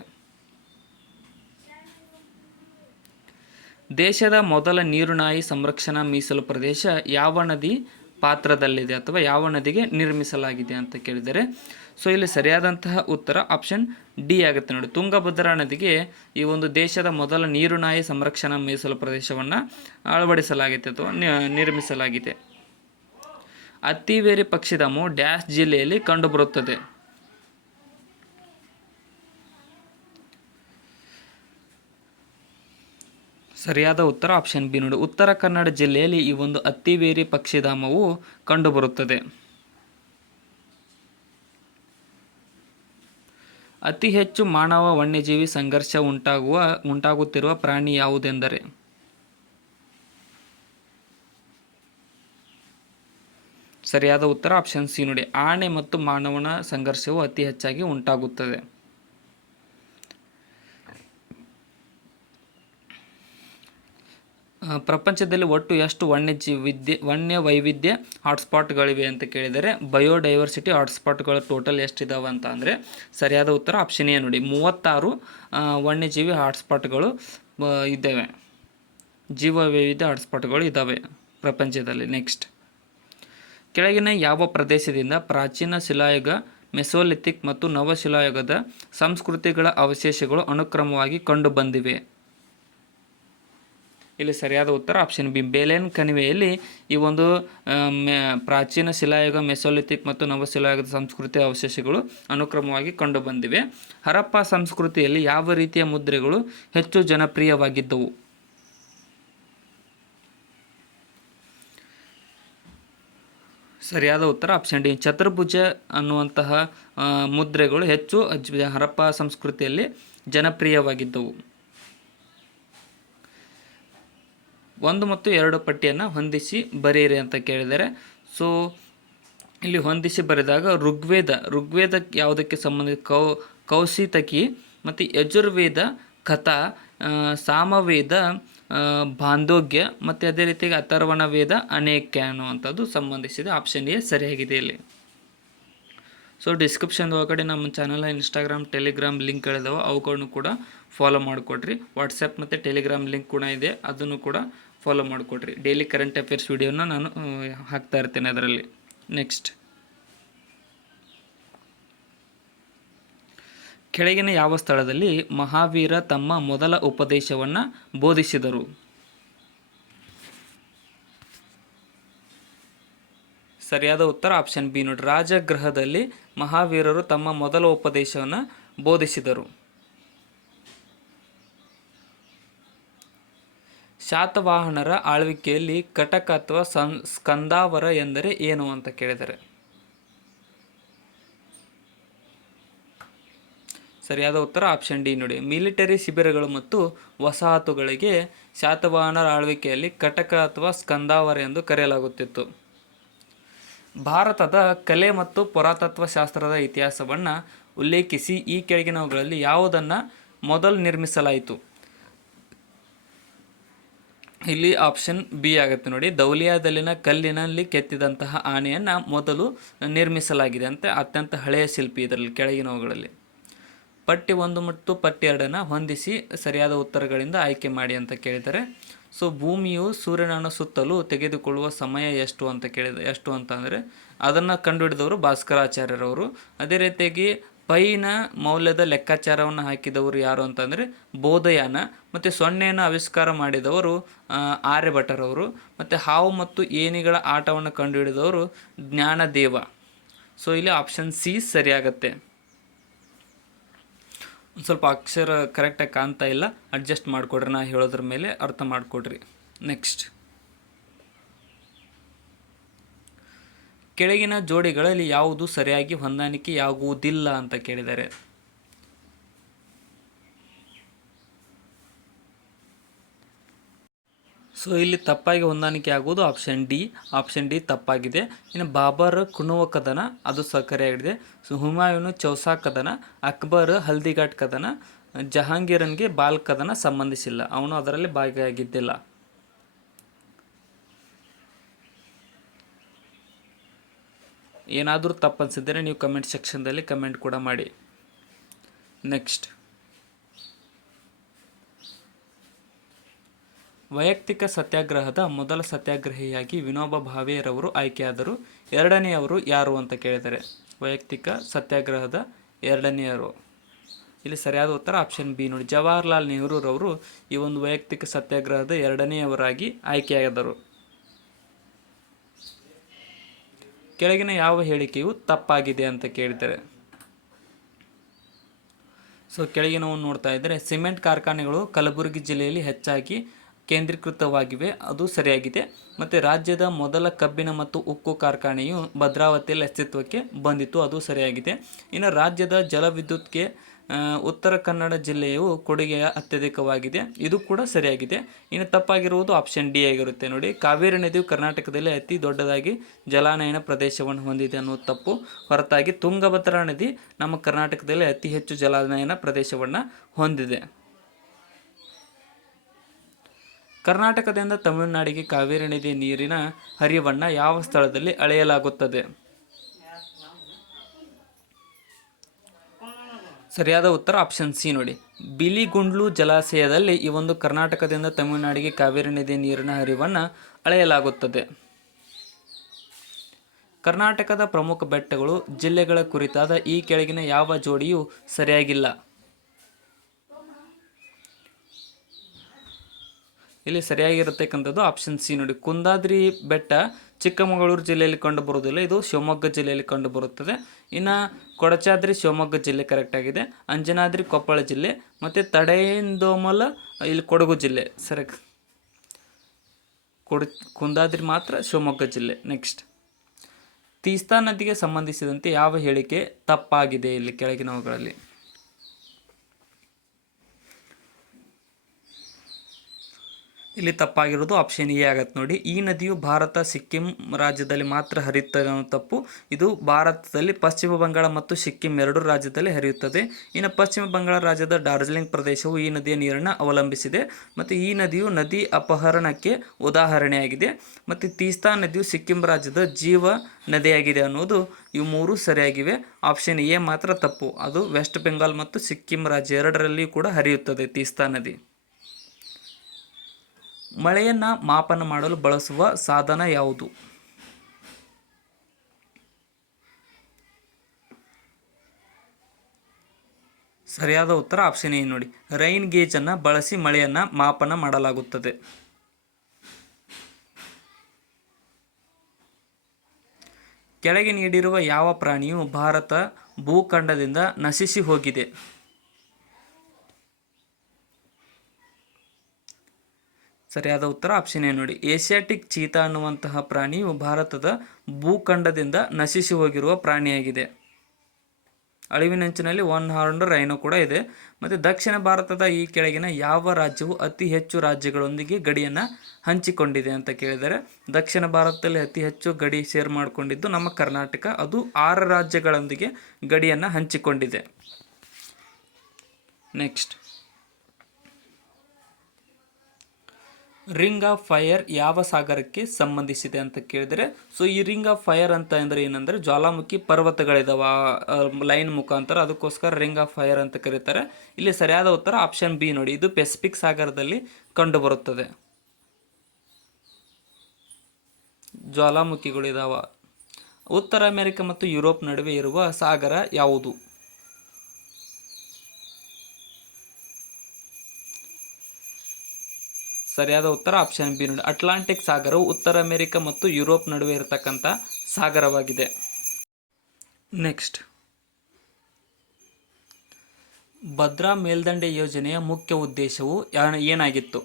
ದೇಶದ ಮೊದಲ ನೀರುನಾಯಿ ಸಂರಕ್ಷಣಾ ಮೀಸಲು ಪ್ರದೇಶ ಯಾವ ನದಿ ಪಾತ್ರದಲ್ಲಿದೆ ಅಥವಾ ಯಾವ ನದಿಗೆ ನಿರ್ಮಿಸಲಾಗಿದೆ ಅಂತ ಕೇಳಿದರೆ, ಸೊ ಇಲ್ಲಿ ಸರಿಯಾದಂತಹ ಉತ್ತರ ಆಪ್ಷನ್ ಡಿ ಆಗುತ್ತೆ ನೋಡಿ, ತುಂಗಭದ್ರಾ ನದಿಗೆ ಈ ಒಂದು ದೇಶದ ಮೊದಲ ನೀರುನಾಯಿ ಸಂರಕ್ಷಣಾ ಮೀಸಲು ಪ್ರದೇಶವನ್ನು ಅಳವಡಿಸಲಾಗಿದೆ ಅಥವಾ ನಿರ್ಮಿಸಲಾಗಿದೆ. ಅತ್ತಿವೇರಿ ಪಕ್ಷಿಧಾಮವು ಡ್ಯಾಶ್ ಜಿಲ್ಲೆಯಲ್ಲಿ ಕಂಡುಬರುತ್ತದೆ. ಸರಿಯಾದ ಉತ್ತರ ಆಪ್ಷನ್ ಬಿ ನೋಡಿ, ಉತ್ತರ ಕನ್ನಡ ಜಿಲ್ಲೆಯಲ್ಲಿ ಈ ಒಂದು ಅತ್ತಿವೇರಿ ಪಕ್ಷಿಧಾಮವು ಕಂಡುಬರುತ್ತದೆ. ಅತಿ ಹೆಚ್ಚು ಮಾನವ ವನ್ಯಜೀವಿ ಸಂಘರ್ಷ ಉಂಟಾಗುತ್ತಿರುವ ಪ್ರಾಣಿ ಯಾವುದೆಂದರೆ, ಸರಿಯಾದ ಉತ್ತರ ಆಪ್ಷನ್ ಸಿ ನೋಡಿ, ಆನೆ ಮತ್ತು ಮಾನವನ ಸಂಘರ್ಷವು ಅತಿ ಹೆಚ್ಚಾಗಿ ಉಂಟಾಗುತ್ತದೆ. ಪ್ರಪಂಚದಲ್ಲಿ ಒಟ್ಟು ಎಷ್ಟು ವನ್ಯ ವೈವಿಧ್ಯ ಹಾಟ್ಸ್ಪಾಟ್ಗಳಿವೆ ಅಂತ ಕೇಳಿದರೆ, ಬಯೋಡೈವರ್ಸಿಟಿ ಹಾಟ್ಸ್ಪಾಟ್ಗಳು ಟೋಟಲ್ ಎಷ್ಟಿದಾವೆ ಅಂತ ಅಂದರೆ ಸರಿಯಾದ ಉತ್ತರ ಆಪ್ಷನ್ ಎ ನೋಡಿ, 36 ವನ್ಯಜೀವಿ ಹಾಟ್ಸ್ಪಾಟ್ಗಳು ಇದ್ದಾವೆ, ಜೀವ ವೈವಿಧ್ಯ ಹಾಟ್ಸ್ಪಾಟ್ಗಳು ಇದ್ದಾವೆ ಪ್ರಪಂಚದಲ್ಲಿ. ನೆಕ್ಸ್ಟ್, ಕೆಳಗಿನ ಯಾವ ಪ್ರದೇಶದಿಂದ ಪ್ರಾಚೀನ ಶಿಲಾಯುಗ, ಮೆಸೋಲಿಥಿಕ್ ಮತ್ತು ನವಶಿಲಾಯುಗದ ಸಂಸ್ಕೃತಿಗಳ ಅವಶೇಷಗಳು ಅನುಕ್ರಮವಾಗಿ ಕಂಡುಬಂದಿವೆ? ಇಲ್ಲಿ ಸರಿಯಾದ ಉತ್ತರ ಆಪ್ಷನ್ ಬಿ. ಬೇಲೆನ್ ಕಣಿವೆಯಲ್ಲಿ ಈ ಒಂದು ಪ್ರಾಚೀನ ಶಿಲಾಯುಗ, ಮೆಸೋಲಿಥಿಕ್ ಮತ್ತು ನವಶಿಲಾಯುಗದ ಸಂಸ್ಕೃತಿಯ ಅವಶೇಷಗಳು ಅನುಕ್ರಮವಾಗಿ ಕಂಡುಬಂದಿವೆ. ಹರಪ್ಪ ಸಂಸ್ಕೃತಿಯಲ್ಲಿ ಯಾವ ರೀತಿಯ ಮುದ್ರೆಗಳು ಹೆಚ್ಚು ಜನಪ್ರಿಯವಾಗಿದ್ದವು? ಸರಿಯಾದ ಉತ್ತರ ಆಪ್ಷನ್ ಡಿ. ಚತುರ್ಭುಜ ಅನ್ನುವಂತಹ ಮುದ್ರೆಗಳು ಹೆಚ್ಚು ಹರಪ್ಪ ಸಂಸ್ಕೃತಿಯಲ್ಲಿ ಜನಪ್ರಿಯವಾಗಿದ್ದವು. 1 ಮತ್ತು 2 ಪಟ್ಟಿಯನ್ನು ಹೊಂದಿಸಿ ಬರೆಯಿರಿ ಅಂತ ಕೇಳಿದರೆ, ಸೊ ಇಲ್ಲಿ ಹೊಂದಿಸಿ ಬರೆದಾಗ ಋಗ್ವೇದ ಯಾವುದಕ್ಕೆ ಸಂಬಂಧಿಸಿದ ಕೌಶಿತಕಿ ಮತ್ತು ಯಜುರ್ವೇದ ಕಥಾ, ಸಾಮವೇದ ಬಾಂಧೋಗ್ಯ ಮತ್ತು ಅದೇ ರೀತಿಯಾಗಿ ಅಥರ್ವಣ ವೇದ ಅನೇಕ್ಯ ಅನ್ನುವಂಥದ್ದು ಸಂಬಂಧಿಸಿದೆ. ಆಪ್ಷನ್ ಎ ಸರಿಯಾಗಿದೆ ಇಲ್ಲಿ. ಸೊ ಡಿಸ್ಕ್ರಿಪ್ಷನ್ ಒಳಗಡೆ ನಮ್ಮ ಚಾನಲ್ ಇನ್ಸ್ಟಾಗ್ರಾಮ್, ಟೆಲಿಗ್ರಾಮ್ ಲಿಂಕ್ಗಳಿದಾವೆ, ಅವುಗಳನ್ನು ಕೂಡ ಫಾಲೋ ಮಾಡಿಕೊಡ್ರಿ. ವಾಟ್ಸಪ್ ಮತ್ತು ಟೆಲಿಗ್ರಾಮ್ ಲಿಂಕ್ ಕೂಡ ಇದೆ, ಅದನ್ನು ಕೂಡ ಫಾಲೋ ಮಾಡಿಕೊಡ್ರಿ. ಡೈಲಿ ಕರೆಂಟ್ ಅಫೇರ್ಸ್ ವಿಡಿಯೋನ ನಾನು ಹಾಕ್ತಾ ಇರ್ತೇನೆ ಅದರಲ್ಲಿ. ನೆಕ್ಸ್ಟ್, ಕೆಳಗಿನ ಯಾವ ಸ್ಥಳದಲ್ಲಿ ಮಹಾವೀರ ತಮ್ಮ ಮೊದಲ ಉಪದೇಶವನ್ನು ಬೋಧಿಸಿದರು? ಸರಿಯಾದ ಉತ್ತರ ಆಪ್ಷನ್ ಬಿ ನೋಡಿ. ರಾಜಗೃಹದಲ್ಲಿ ಮಹಾವೀರರು ತಮ್ಮ ಮೊದಲ ಉಪದೇಶವನ್ನು ಬೋಧಿಸಿದರು. ಶಾತವಾಹನರ ಆಳ್ವಿಕೆಯಲ್ಲಿ ಕಟಕ ಅಥವಾ ಸ್ಕಂದಾವರ ಎಂದರೆ ಏನು ಅಂತ ಕೇಳಿದರೆ, ಸರಿಯಾದ ಉತ್ತರ ಆಪ್ಷನ್ ಡಿ ನೋಡಿ. ಮಿಲಿಟರಿ ಶಿಬಿರಗಳು ಮತ್ತು ವಸಾಹತುಗಳಿಗೆ ಶಾತವಾಹನರ ಆಳ್ವಿಕೆಯಲ್ಲಿ ಕಟಕ ಅಥವಾ ಸ್ಕಂದಾವರ ಎಂದು ಕರೆಯಲಾಗುತ್ತಿತ್ತು. ಭಾರತದ ಕಲೆ ಮತ್ತು ಪುರಾತತ್ವ ಶಾಸ್ತ್ರದ ಇತಿಹಾಸವನ್ನು ಉಲ್ಲೇಖಿಸಿ ಈ ಕೆಳಗಿನವುಗಳಲ್ಲಿ ಯಾವುದನ್ನು ಮೊದಲು ನಿರ್ಮಿಸಲಾಯಿತು? ಇಲ್ಲಿ ಆಪ್ಷನ್ ಬಿ ಆಗುತ್ತೆ ನೋಡಿ. ಧೌಲಿಯಾದಲ್ಲಿನ ಕಲ್ಲಿನಲ್ಲಿ ಕೆತ್ತಿದಂತಹ ಆನೆಯನ್ನು ಮೊದಲು ನಿರ್ಮಿಸಲಾಗಿದೆ ಅಂತ ಅತ್ಯಂತ ಹಳೆಯ ಶಿಲ್ಪಿ ಇದರಲ್ಲಿ ಕೆಳಗಿನವುಗಳಲ್ಲಿ. ಪಟ್ಟಿ 1 ಮತ್ತು ಪಟ್ಟಿ 2 ಹೊಂದಿಸಿ ಸರಿಯಾದ ಉತ್ತರಗಳಿಂದ ಆಯ್ಕೆ ಮಾಡಿ ಅಂತ ಕೇಳಿದ್ದಾರೆ. ಸೊ ಭೂಮಿಯು ಸೂರ್ಯನನ್ನು ಸುತ್ತಲೂ ತೆಗೆದುಕೊಳ್ಳುವ ಸಮಯ ಎಷ್ಟು ಅಂತ ಅಂದರೆ ಅದನ್ನು ಕಂಡುಹಿಡಿದವರು ಭಾಸ್ಕರಾಚಾರ್ಯರವರು. ಅದೇ ರೀತಿಯಾಗಿ ಪೈನ ಮೌಲ್ಯದ ಲೆಕ್ಕಾಚಾರವನ್ನು ಹಾಕಿದವರು ಯಾರು ಅಂತಂದರೆ ಬೋಧಯಾನ. ಮತ್ತು ಸೊನ್ನೆಯನ್ನು ಆವಿಷ್ಕಾರ ಮಾಡಿದವರು ಆರ್ಯಭಟರವರು. ಮತ್ತು ಹಾವು ಮತ್ತು ಏಣಿಗಳ ಆಟವನ್ನು ಕಂಡುಹಿಡಿದವರು ಜ್ಞಾನದೇವ. ಸೊ ಇಲ್ಲಿ ಆಪ್ಷನ್ ಸಿ ಸರಿಯಾಗತ್ತೆ. ಒಂದು ಸ್ವಲ್ಪ ಅಕ್ಷರ ಕರೆಕ್ಟಾಗಿ ಕಾಣ್ತಾ ಇಲ್ಲ, ಅಡ್ಜಸ್ಟ್ ಮಾಡಿಕೊಡ್ರಿ, ನಾ ಹೇಳೋದ್ರ ಮೇಲೆ ಅರ್ಥ ಮಾಡಿಕೊಡ್ರಿ. ನೆಕ್ಸ್ಟ್, ಕೆಳಗಿನ ಜೋಡಿಗಳಲ್ಲಿ ಯಾವುದು ಸರಿಯಾಗಿ ಹೊಂದಾಣಿಕೆಯಾಗುವುದಿಲ್ಲ ಅಂತ ಕೇಳಿದ್ದಾರೆ. ಸೊ ಇಲ್ಲಿ ತಪ್ಪಾಗಿ ಹೊಂದಾಣಿಕೆ ಆಗುವುದು ಆಪ್ಷನ್ ಡಿ ತಪ್ಪಾಗಿದೆ. ಇನ್ನು ಬಾಬರ್ ಕುಣುವ ಕದನ ಅದು ಸರಿಯಾಗಿದೆ. ಸೊ ಹುಮಾಯೂನ್ ಚೌಸಾ ಕದನ, ಅಕ್ಬರ್ ಹಲ್ದಿಘಾಟ್ ಕದನ, ಜಹಾಂಗೀರನ್ಗೆ ಬಾಲ್ ಕದನ ಸಂಬಂಧಿಸಿಲ್ಲ, ಅವನು ಅದರಲ್ಲಿ ಭಾಗಿಯಾಗಿದ್ದಿಲ್ಲ. ಏನಾದರೂ ತಪ್ಪು ಅನಿಸಿದರೆ ನೀವು ಕಮೆಂಟ್ ಸೆಕ್ಷನ್ದಲ್ಲಿ ಕಮೆಂಟ್ ಕೂಡ ಮಾಡಿ. ನೆಕ್ಸ್ಟ್, ವೈಯಕ್ತಿಕ ಸತ್ಯಾಗ್ರಹದ ಮೊದಲ ಸತ್ಯಾಗ್ರಹಿಯಾಗಿ ವಿನೋಬಾ ಭಾವೆರವರು ಆಯ್ಕೆಯಾದರು. ಎರಡನೆಯವರು ಯಾರು ಅಂತ ಕೇಳಿದ್ದಾರೆ. ವೈಯಕ್ತಿಕ ಸತ್ಯಾಗ್ರಹದ ಎರಡನೆಯವರು, ಇಲ್ಲಿ ಸರಿಯಾದ ಉತ್ತರ ಆಪ್ಷನ್ ಬಿ ನೋಡಿ. ಜವಾಹರ್ಲಾಲ್ ನೆಹರೂರವರು ಈ ಒಂದು ವೈಯಕ್ತಿಕ ಸತ್ಯಾಗ್ರಹದ ಎರಡನೆಯವರಾಗಿ ಆಯ್ಕೆಯಾದರು. ಕೆಳಗಿನ ಯಾವ ಹೇಳಿಕೆಯು ತಪ್ಪಾಗಿದೆ ಅಂತ ಕೇಳಿದ್ದಾರೆ. ಸೊ ಕೆಳಗಿನವನ್ನು ನೋಡ್ತಾ ಇದ್ದರೆ, ಸಿಮೆಂಟ್ ಕಾರ್ಖಾನೆಗಳು ಕಲಬುರಗಿ ಜಿಲ್ಲೆಯಲ್ಲಿ ಹೆಚ್ಚಾಗಿ ಕೇಂದ್ರೀಕೃತವಾಗಿವೆ, ಅದು ಸರಿಯಾಗಿದೆ. ಮತ್ತು ರಾಜ್ಯದ ಮೊದಲ ಕಬ್ಬಿಣ ಮತ್ತು ಉಕ್ಕು ಕಾರ್ಖಾನೆಯು ಭದ್ರಾವತಿಯಲ್ಲಿ ಅಸ್ತಿತ್ವಕ್ಕೆ ಬಂದಿತ್ತು, ಅದು ಸರಿಯಾಗಿದೆ. ಇನ್ನು ರಾಜ್ಯದ ಜಲವಿದ್ಯುತ್ಗೆ ಉತ್ತರ ಕನ್ನಡ ಜಿಲ್ಲೆಯು ಕೊಡುಗೆ ಅತ್ಯಧಿಕವಾಗಿದೆ, ಇದು ಕೂಡ ಸರಿಯಾಗಿದೆ. ಇನ್ನು ತಪ್ಪಾಗಿರುವುದು ಆಪ್ಷನ್ ಡಿ ಆಗಿರುತ್ತೆ ನೋಡಿ. ಕಾವೇರಿ ನದಿಯು ಕರ್ನಾಟಕದಲ್ಲಿ ಅತಿ ದೊಡ್ಡದಾಗಿ ಜಲಾನಯನ ಪ್ರದೇಶವನ್ನು ಹೊಂದಿದೆ ಅನ್ನೋದು ತಪ್ಪು. ಹೊರತಾಗಿ ತುಂಗಭದ್ರಾ ನದಿ ನಮ್ಮ ಕರ್ನಾಟಕದಲ್ಲಿ ಅತಿ ಹೆಚ್ಚು ಜಲಾನಯನ ಪ್ರದೇಶವನ್ನು ಹೊಂದಿದೆ. ಕರ್ನಾಟಕದಿಂದ ತಮಿಳುನಾಡಿಗೆ ಕಾವೇರಿ ನದಿಯ ನೀರಿನ ಹರಿವನ್ನು ಯಾವ ಸ್ಥಳದಲ್ಲಿ ಅಳೆಯಲಾಗುತ್ತದೆ? ಸರಿಯಾದ ಉತ್ತರ ಆಪ್ಷನ್ ಸಿ ನೋಡಿ. ಬಿಲಿಗುಂಡ್ಲು ಜಲಾಶಯದಲ್ಲಿ ಈ ಒಂದು ಕರ್ನಾಟಕದಿಂದ ತಮಿಳುನಾಡಿಗೆ ಕಾವೇರಿ ನದಿಯ ನೀರಿನ ಹರಿವನ್ನು ಅಳೆಯಲಾಗುತ್ತದೆ. ಕರ್ನಾಟಕದ ಪ್ರಮುಖ ಬೆಟ್ಟಗಳು, ಜಿಲ್ಲೆಗಳ ಕುರಿತಾದ ಈ ಕೆಳಗಿನ ಯಾವ ಜೋಡಿಯೂ ಸರಿಯಾಗಿಲ್ಲ? ಇಲ್ಲಿ ಸರಿಯಾಗಿರತಕ್ಕಂಥದ್ದು ಆಪ್ಷನ್ ಸಿ ನೋಡಿ. ಕುಂದಾದ್ರಿ ಬೆಟ್ಟ ಚಿಕ್ಕಮಗಳೂರು ಜಿಲ್ಲೆಯಲ್ಲಿ ಕಂಡು ಬರುವುದಿಲ್ಲ, ಇದು ಶಿವಮೊಗ್ಗ ಜಿಲ್ಲೆಯಲ್ಲಿ ಕಂಡು ಬರುತ್ತದೆ. ಇನ್ನು ಕೊಡಚಾದ್ರಿ ಶಿವಮೊಗ್ಗ ಜಿಲ್ಲೆ ಕರೆಕ್ಟ್ ಆಗಿದೆ. ಅಂಜನಾದ್ರಿ ಕೊಪ್ಪಳ ಜಿಲ್ಲೆ ಮತ್ತು ತಡೆಯಿಂದೋಮಲ ಇಲ್ಲಿ ಕೊಡಗು ಜಿಲ್ಲೆ ಸರಿ. ಕುಂದಾದ್ರಿ ಮಾತ್ರ ಶಿವಮೊಗ್ಗ ಜಿಲ್ಲೆ. ನೆಕ್ಸ್ಟ್, ತೀಸ್ತಾ ನದಿಗೆ ಸಂಬಂಧಿಸಿದಂತೆ ಯಾವ ಹೇಳಿಕೆ ತಪ್ಪಾಗಿದೆ ಇಲ್ಲಿ ಕೆಳಗಿನವುಗಳಲ್ಲಿ? ಇಲ್ಲಿ ತಪ್ಪಾಗಿರೋದು ಆಪ್ಷನ್ ಎ ಆಗತ್ತೆ ನೋಡಿ. ಈ ನದಿಯು ಭಾರತ ಸಿಕ್ಕಿಂ ರಾಜ್ಯದಲ್ಲಿ ಮಾತ್ರ ಹರಿಯುತ್ತದೆ ಅನ್ನೋ ತಪ್ಪು. ಇದು ಭಾರತದಲ್ಲಿ ಪಶ್ಚಿಮ ಬಂಗಾಳ ಮತ್ತು ಸಿಕ್ಕಿಂ ಎರಡು ರಾಜ್ಯದಲ್ಲಿ ಹರಿಯುತ್ತದೆ. ಇನ್ನು ಪಶ್ಚಿಮ ಬಂಗಾಳ ರಾಜ್ಯದ ಡಾರ್ಜಿಲಿಂಗ್ ಪ್ರದೇಶವು ಈ ನದಿಯ ನೀರನ್ನು ಅವಲಂಬಿಸಿದೆ ಮತ್ತು ಈ ನದಿಯು ನದಿ ಅಪಹರಣಕ್ಕೆ ಉದಾಹರಣೆಯಾಗಿದೆ. ಮತ್ತು ತೀಸ್ತಾ ನದಿಯು ಸಿಕ್ಕಿಂ ರಾಜ್ಯದ ಜೀವ ನದಿಯಾಗಿದೆ ಅನ್ನೋದು ಇವು ಮೂರು ಸರಿಯಾಗಿವೆ. ಆಪ್ಷನ್ ಎ ಮಾತ್ರ ತಪ್ಪು. ಅದು ವೆಸ್ಟ್ ಬೆಂಗಾಲ್ ಮತ್ತು ಸಿಕ್ಕಿಂ ರಾಜ್ಯ ಎರಡರಲ್ಲಿಯೂ ಕೂಡ ಹರಿಯುತ್ತದೆ ತೀಸ್ತಾ ನದಿ. ಮಳೆಯನ್ನು ಮಾಪನ ಮಾಡಲು ಬಳಸುವ ಸಾಧನ ಯಾವುದು? ಸರಿಯಾದ ಉತ್ತರ ಆಪ್ಷನ್ ಎ ನೋಡಿ. ರೈನ್ ಗೇಜನ್ನು ಬಳಸಿ ಮಳೆಯನ್ನು ಮಾಪನ ಮಾಡಲಾಗುತ್ತದೆ. ಕೆಳಗೆ ನೀಡಿರುವ ಯಾವ ಪ್ರಾಣಿಯು ಭಾರತ ಭೂಖಂಡದಿಂದ ನಶಿಸಿ ಹೋಗಿದೆ? ಸರಿಯಾದ ಉತ್ತರ ಆಪ್ಷನ್ ಎ ನೋಡಿ. ಏಷ್ಯಾಟಿಕ್ ಚೀತಾ ಅನ್ನುವಂತಹ ಪ್ರಾಣಿಯು ಭಾರತದ ಭೂಖಂಡದಿಂದ ನಶಿಸಿ ಹೋಗಿರುವ ಪ್ರಾಣಿಯಾಗಿದೆ. ಅಳಿವಿನಂಚಿನಲ್ಲಿ ಒನ್ ಹಾರ್ನ್ಡ್ ರೈನೋ ಕೂಡ ಇದೆ. ಮತ್ತು ದಕ್ಷಿಣ ಭಾರತದ ಈ ಕೆಳಗಿನ ಯಾವ ರಾಜ್ಯವು ಅತಿ ಹೆಚ್ಚು ರಾಜ್ಯಗಳೊಂದಿಗೆ ಗಡಿಯನ್ನು ಹಂಚಿಕೊಂಡಿದೆ ಅಂತ ಕೇಳಿದರೆ, ದಕ್ಷಿಣ ಭಾರತದಲ್ಲಿ ಅತಿ ಹೆಚ್ಚು ಗಡಿ ಶೇರ್ ಮಾಡಿಕೊಂಡಿದ್ದು ನಮ್ಮ ಕರ್ನಾಟಕ. ಅದು 6 ರಾಜ್ಯಗಳೊಂದಿಗೆ ಗಡಿಯನ್ನು ಹಂಚಿಕೊಂಡಿದೆ. ನೆಕ್ಸ್ಟ್, ರಿಂಗ್ ಆಫ್ ಫೈರ್ ಯಾವ ಸಾಗರಕ್ಕೆ ಸಂಬಂಧಿಸಿದೆ ಅಂತ ಕೇಳಿದರೆ, ಸೊ ಈ ರಿಂಗ್ ಆಫ್ ಫೈರ್ ಅಂತ ಅಂದರೆ ಏನಂದರೆ ಜ್ವಾಲಾಮುಖಿ ಪರ್ವತಗಳಿದಾವ ಲೈನ್ ಮುಖಾಂತರ, ಅದಕ್ಕೋಸ್ಕರ ರಿಂಗ್ ಆಫ್ ಫೈರ್ ಅಂತ ಕರೀತಾರೆ. ಇಲ್ಲಿ ಸರಿಯಾದ ಉತ್ತರ ಆಪ್ಷನ್ ಬಿ ನೋಡಿ. ಇದು ಪೆಸಿಫಿಕ್ ಸಾಗರದಲ್ಲಿ ಕಂಡುಬರುತ್ತದೆ. ಜ್ವಾಲಾಮುಖಿಗಳಿದಾವ. ಉತ್ತರ ಅಮೆರಿಕ ಮತ್ತು ಯುರೋಪ್ ನಡುವೆ ಇರುವ ಸಾಗರ ಯಾವುದು? ಸರಿಯಾದ ಉತ್ತರ ಆಪ್ಷನ್ ಬಿ ನೋಡಿ. ಅಟ್ಲಾಂಟಿಕ್ ಸಾಗರವು ಉತ್ತರ ಅಮೆರಿಕ ಮತ್ತು ಯುರೋಪ್ ನಡುವೆ ಇರತಕ್ಕಂಥ ಸಾಗರವಾಗಿದೆ. ನೆಕ್ಸ್ಟ್, ಭದ್ರಾ ಮೇಲ್ದಂಡೆ ಯೋಜನೆಯ ಮುಖ್ಯ ಉದ್ದೇಶವು ಏನಾಗಿತ್ತು?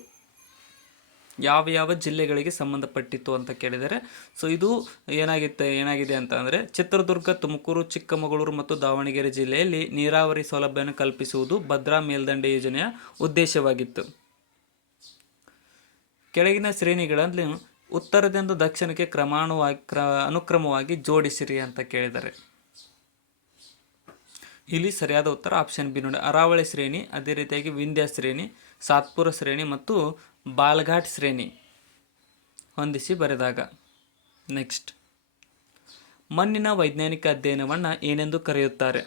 ಯಾವ ಜಿಲ್ಲೆಗಳಿಗೆ ಸಂಬಂಧಪಟ್ಟಿತ್ತು ಅಂತ ಕೇಳಿದರೆ, ಸೊ ಇದು ಏನಾಗಿದೆ ಅಂತ ಅಂದರೆ ಚಿತ್ರದುರ್ಗ, ತುಮಕೂರು, ಚಿಕ್ಕಮಗಳೂರು ಮತ್ತು ದಾವಣಗೆರೆ ಜಿಲ್ಲೆಯಲ್ಲಿ ನೀರಾವರಿ ಸೌಲಭ್ಯವನ್ನು ಕಲ್ಪಿಸುವುದು ಭದ್ರಾ ಮೇಲ್ದಂಡೆ ಯೋಜನೆಯ ಉದ್ದೇಶವಾಗಿತ್ತು. ಕೆಳಗಿನ ಶ್ರೇಣಿಗಳಲ್ಲಿ ಉತ್ತರದಿಂದ ದಕ್ಷಿಣಕ್ಕೆ ಅನುಕ್ರಮವಾಗಿ ಜೋಡಿಸಿರಿ ಅಂತ ಕೇಳಿದ್ದಾರೆ. ಇಲ್ಲಿ ಸರಿಯಾದ ಉತ್ತರ ಆಪ್ಷನ್ ಬಿ ನೋಡಿ. ಅರಾವಳಿ ಶ್ರೇಣಿ, ಅದೇ ರೀತಿಯಾಗಿ ವಿಂಧ್ಯ ಶ್ರೇಣಿ, ಸಾತ್ಪುರ ಶ್ರೇಣಿ ಮತ್ತು ಬಾಲ್ಘಾಟ್ ಶ್ರೇಣಿ ಹೊಂದಿಸಿ ಬರೆದಾಗ. ನೆಕ್ಸ್ಟ್, ಮಣ್ಣಿನ ವೈಜ್ಞಾನಿಕ ಅಧ್ಯಯನವನ್ನು ಏನೆಂದು ಕರೆಯುತ್ತಾರೆ?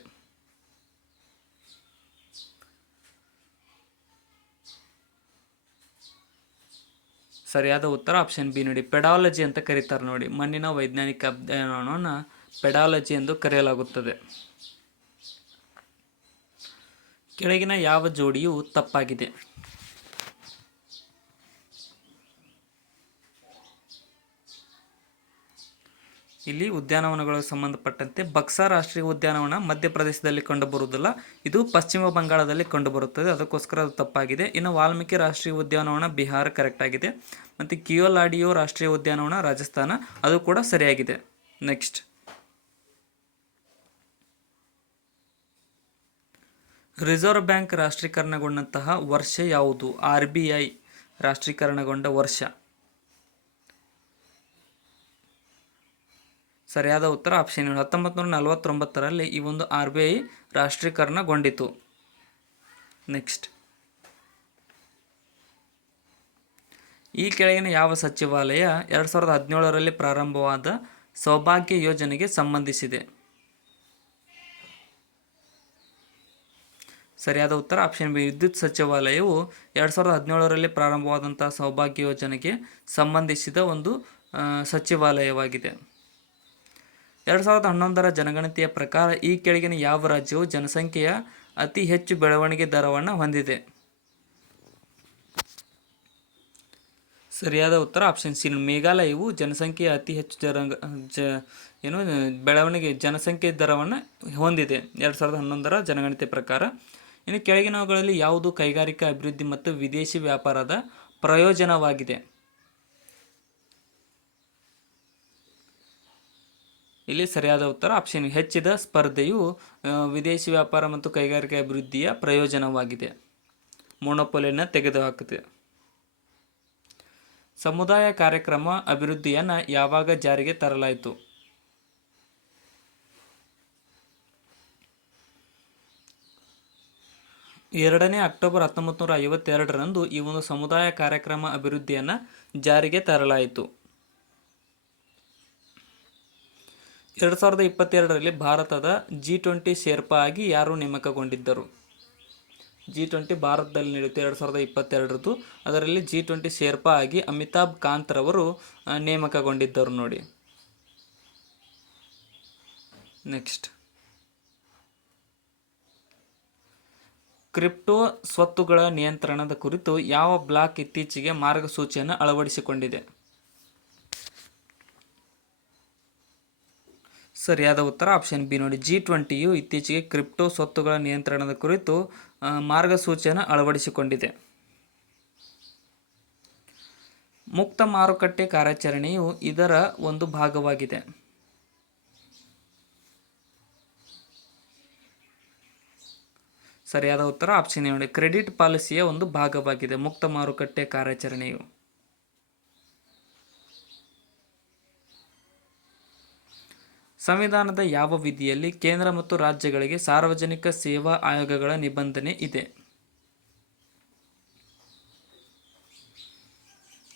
ಸರಿಯಾದ ಉತ್ತರ ಆಪ್ಷನ್ ಬಿ ನೋಡಿ. ಪೆಡಾಲಜಿ ಅಂತ ಕರೀತಾರೆ ನೋಡಿ. ಮಣ್ಣಿನ ವೈಜ್ಞಾನಿಕ ಅಧ್ಯಯನವನ್ನು ಪೆಡಾಲಜಿ ಎಂದು ಕರೆಯಲಾಗುತ್ತದೆ. ಕೆಳಗಿನ ಯಾವ ಜೋಡಿಯು ತಪ್ಪಾಗಿದೆ? ಇಲ್ಲಿ ಉದ್ಯಾನವನಗಳು ಸಂಬಂಧಪಟ್ಟಂತೆ ಬಕ್ಸಾ ರಾಷ್ಟ್ರೀಯ ಉದ್ಯಾನವನ ಮಧ್ಯಪ್ರದೇಶದಲ್ಲಿ ಕಂಡುಬರುವುದಿಲ್ಲ, ಇದು ಪಶ್ಚಿಮ ಬಂಗಾಳದಲ್ಲಿ ಕಂಡುಬರುತ್ತದೆ, ಅದಕ್ಕೋಸ್ಕರ ಅದು ತಪ್ಪಾಗಿದೆ. ಇನ್ನು ವಾಲ್ಮೀಕಿ ರಾಷ್ಟ್ರೀಯ ಉದ್ಯಾನವನ ಬಿಹಾರ ಕರೆಕ್ಟ್ ಆಗಿದೆ. ಮತ್ತು ಕಿಯೋಲಾಡಿಯೋ ರಾಷ್ಟ್ರೀಯ ಉದ್ಯಾನವನ ರಾಜಸ್ಥಾನ, ಅದು ಕೂಡ ಸರಿಯಾಗಿದೆ. ನೆಕ್ಸ್ಟ್, ರಿಸರ್ವ್ ಬ್ಯಾಂಕ್ ರಾಷ್ಟ್ರೀಕರಣಗೊಂಡಂತಹ ವರ್ಷ ಯಾವುದು? RBI ರಾಷ್ಟ್ರೀಕರಣಗೊಂಡ ವರ್ಷ. ಸರಿಯಾದ ಉತ್ತರ ಆಪ್ಷನ್ 1949ರಲ್ಲಿ ಈ ಒಂದು RBI ರಾಷ್ಟ್ರೀಕರಣಗೊಂಡಿತು. ನೆಕ್ಸ್ಟ್, ಈ ಕೆಳಗಿನ ಯಾವ ಸಚಿವಾಲಯ 2017ರಲ್ಲಿ ಪ್ರಾರಂಭವಾದ ಸೌಭಾಗ್ಯ ಯೋಜನೆಗೆ ಸಂಬಂಧಿಸಿದೆ? ಸರಿಯಾದ ಉತ್ತರ ಆಪ್ಷನ್ ಬಿ. ವಿದ್ಯುತ್ ಸಚಿವಾಲಯವು 2017ರಲ್ಲಿ ಪ್ರಾರಂಭವಾದಂತಹ ಸೌಭಾಗ್ಯ ಯೋಜನೆಗೆ ಸಂಬಂಧಿಸಿದ ಒಂದು ಸಚಿವಾಲಯವಾಗಿದೆ. 2011ರ ಜನಗಣತಿಯ ಪ್ರಕಾರ ಈ ಕೆಳಗಿನ ಯಾವ ರಾಜ್ಯವು ಜನಸಂಖ್ಯೆಯ ಅತಿ ಹೆಚ್ಚು ಬೆಳವಣಿಗೆ ದರವನ್ನು ಹೊಂದಿದೆ? ಸರಿಯಾದ ಉತ್ತರ ಆಪ್ಷನ್ ಸಿ. ಮೇಘಾಲಯವು ಜನಸಂಖ್ಯೆಯ ಅತಿ ಹೆಚ್ಚು ಏನು ಬೆಳವಣಿಗೆ ಜನಸಂಖ್ಯೆ ದರವನ್ನು ಹೊಂದಿದೆ 2011ರ ಜನಗಣತಿ ಪ್ರಕಾರ. ಇನ್ನು ಕೆಳಗಿನವುಗಳಲ್ಲಿ ಯಾವುದು ಕೈಗಾರಿಕಾ ಅಭಿವೃದ್ಧಿ ಮತ್ತು ವಿದೇಶಿ ವ್ಯಾಪಾರದ ಪ್ರಯೋಜನವಾಗಿದೆ? ಇಲ್ಲಿ ಸರಿಯಾದ ಉತ್ತರ ಆಪ್ಷನ್ ಹೆಚ್ಚಿದ ಸ್ಪರ್ಧೆಯು ವಿದೇಶಿ ವ್ಯಾಪಾರ ಮತ್ತು ಕೈಗಾರಿಕಾ ಅಭಿವೃದ್ಧಿಯ ಪ್ರಯೋಜನವಾಗಿದೆ. ಮೊನೊಪೊಲಿಯನ್ನು ತೆಗೆದುಹಾಕುತ್ತೆ. ಸಮುದಾಯ ಕಾರ್ಯಕ್ರಮ ಅಭಿವೃದ್ಧಿಯನ್ನು ಯಾವಾಗ ಜಾರಿಗೆ ತರಲಾಯಿತು? 2 ಅಕ್ಟೋಬರ್ 1952ರಂದು ಈ ಒಂದು ಸಮುದಾಯ ಕಾರ್ಯಕ್ರಮ ಅಭಿವೃದ್ಧಿಯನ್ನು ಜಾರಿಗೆ ತರಲಾಯಿತು. 2022ರಲ್ಲಿ ಭಾರತದ G20 ಶೇರ್ಪಾ ಆಗಿ ಯಾರು ನೇಮಕಗೊಂಡಿದ್ದರು? G20 ಭಾರತದಲ್ಲಿ ನಡೆಯುತ್ತೆ 2022ರದ್ದು. ಅದರಲ್ಲಿ G20 ಶೇರ್ಪಾ ಆಗಿ ಅಮಿತಾಬ್ ಕಾಂತ್ ರವರು ನೇಮಕಗೊಂಡಿದ್ದರು ನೋಡಿ. ನೆಕ್ಸ್ಟ್, ಕ್ರಿಪ್ಟೋ ಸ್ವತ್ತುಗಳ ನಿಯಂತ್ರಣದ ಕುರಿತು ಯಾವ ಬ್ಲಾಕ್ ಇತ್ತೀಚೆಗೆ ಮಾರ್ಗಸೂಚಿಯನ್ನು ಅಳವಡಿಸಿಕೊಂಡಿದೆ? ಸರಿಯಾದ ಉತ್ತರ ಆಪ್ಷನ್ ಬಿ ನೋಡಿ. G20ಯು ಇತ್ತೀಚೆಗೆ ಕ್ರಿಪ್ಟೋ ಸ್ವತ್ತುಗಳ ನಿಯಂತ್ರಣದ ಕುರಿತು ಮಾರ್ಗಸೂಚಿಯನ್ನು ಅಳವಡಿಸಿಕೊಂಡಿದೆ. ಮುಕ್ತ ಮಾರುಕಟ್ಟೆ ಕಾರ್ಯಾಚರಣೆಯು ಇದರ ಒಂದು ಭಾಗವಾಗಿದೆ. ಸರಿಯಾದ ಉತ್ತರ ಆಪ್ಷನ್ ಎ ನೋಡಿ. ಕ್ರೆಡಿಟ್ ಪಾಲಿಸಿಯ ಒಂದು ಭಾಗವಾಗಿದೆ ಮುಕ್ತ ಮಾರುಕಟ್ಟೆ ಕಾರ್ಯಾಚರಣೆಯು. ಸಂವಿಧಾನದ ಯಾವ ವಿಧಿಯಲ್ಲಿ ಕೇಂದ್ರ ಮತ್ತು ರಾಜ್ಯಗಳಿಗೆ ಸಾರ್ವಜನಿಕ ಸೇವಾ ಆಯೋಗಗಳ ನಿಬಂಧನೆ ಇದೆ?